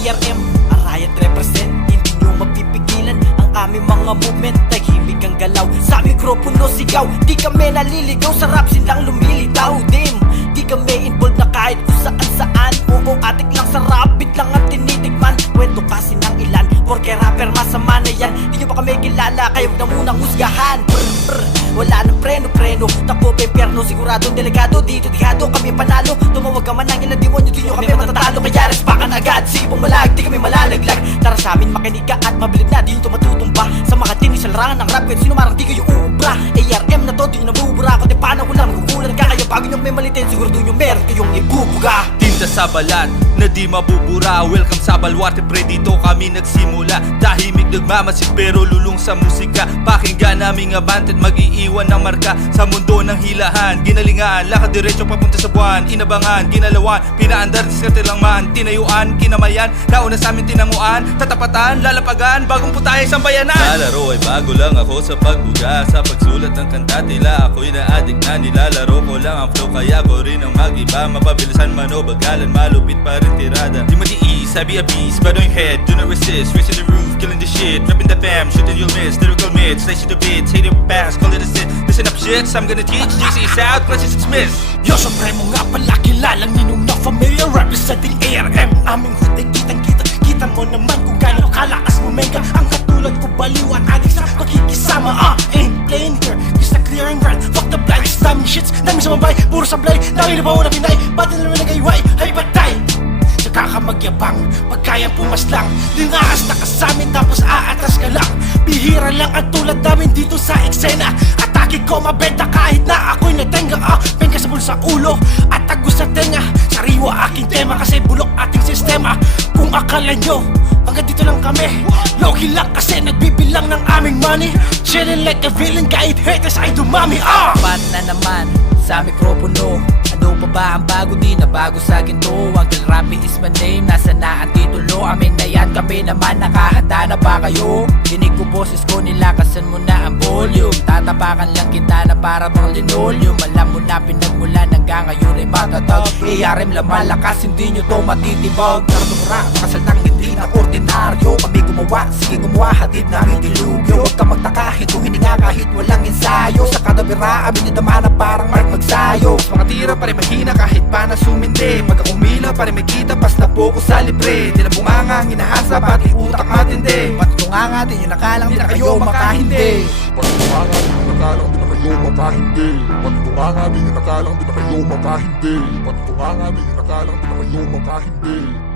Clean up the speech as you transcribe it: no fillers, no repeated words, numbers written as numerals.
ARM, ang riot represent. Hindi nyo mapipigilan ang aming mga movement. Tahimik ang galaw, sa mikropono sigaw. Di kami naliligaw, sa rap silang lumilitaw. Dim, di kami involved na kahit kung saan. Oo, atik lang sa rap, beat lang ang tinitigman. Kwento kasi ng ilan, porque rapper masama na yan. Di nyo pa kami kilala, kayo na munang husgahan. Wala nang preno-preno, takbo pa impyerno. Siguradong delikado, dito dihado kami panalo. Tumawag ka man ng ilang demonyo, di nyo kami matatalo. Kaya respakan agad, sibong malag, di kami malalaglag. Tara sa amin makinig ka at mabilib na, di nyo matutumba. Sa mga tinis sa larangan ng rap, kahit sino marang di kayo uubra. ARM na to, di nyo nabubura. Kundi paano ko lang magugulan ka kayo. Bago nyo may malitin, siguro doon nyo meron kayong ibubuga. Tinta sa balat na di mabubura. Welcome sa Baluarte, pre, dito kami nagsimula. Tahimik nagmamasid pero lulong sa musika. Pakinggan naming abante at mag-iiwan ng marka sa mundo ng hilahan. Ginalingan, lakad diretso papunta sa buwan. Inabangan, ginalawan, pinaandar, diskarte lang man. Tinayuan, kinamayan, nauna sa amin tinanguan. Tatapatan, lalapagan, bagong putahe sa bayanan. Sa laro ay bago lang ako sa pagbuga. Sa pagsulat ng kanta tila ako'y na-addict na. Nilalaro ko lang ang flow kaya ko rin ang mag-iba. Mapabilisan man o bagalan, malupit pa rin tirada. Di matiis, I be a beast, but on your head, do not resist. Race to the roof, killing the shit, rapping the fam, shooting you'll miss. Lyrical myths, slice to the bits, hate it fast, call it a sin. Listen up shits, I'm gonna teach, GC is out, classes dismissed. Yo, Supremo nga pala, kilalang ninong na familiar. Representing ARM, aming huday, kitang-kita. Kita mo naman kung gano'n kalakas mo mega. Ang katulad ko baliwan, adik sa pakikisama. Ain't playing here, just a clear and grand. Fuck the blinds, daming shits, daming sumabay. Puro sablay, dami na bawa na pinay. Ba't na naman nag-iway, hay batay. Nakakamagyabang, pagkayang pumaslang. Lingaas na kasamin tapos aatras ka lang. Bihira lang ang tulad namin dito sa eksena. Atake ko mabenta kahit na ako'y natenga. Penga sa bulsa ulo at tagos sa tenga. Sariwa aking tema kasi bulok ating sistema. Kung akala nyo hanggang dito lang kami, logi lang kasi nagbibilang ng aming money. Chilling like a villain kahit haters ay dumami. Pat na naman sa mikropono. Ano pa ba ang bago? Di na bago sa ginto. Uncle Rapi is my name, nasa na ang titulo. Amin na yan, kami naman nakahanda na ba kayo? Dinig ko boses ko, nilakasan mo na ang volume. Tatapakan lang kita na para bang linoleum. Alam mo na pinagmulan hanggang ngayon ay matatag. ARM laman lakas, hindi nyo to matitibag. Tardura, makasaltang hindi na ordinaryo. Kami gumawa, sige gumawa, hatid namin dilubyo. Huwag ka magtaka, ito hininga kahit walang ensayo. Sa kada bira, amin nidama na parang Mark Magsayo. Mga tira pare mahina kahit pa na sumindi. Pagka umila pare may kita, pas na po ko sa libre. Di na bunganga, hinahasa, pati utak matindi. Patutunganga, di nyo nakalang, di na kayo makahindi. Patutunganga, di nyo nakalang, di na kayo makahindi. Patutunganga, di nyo nakalang, di na kayo makahindi. Patutunganga, di nyo nakalang, di na kayo makahindi.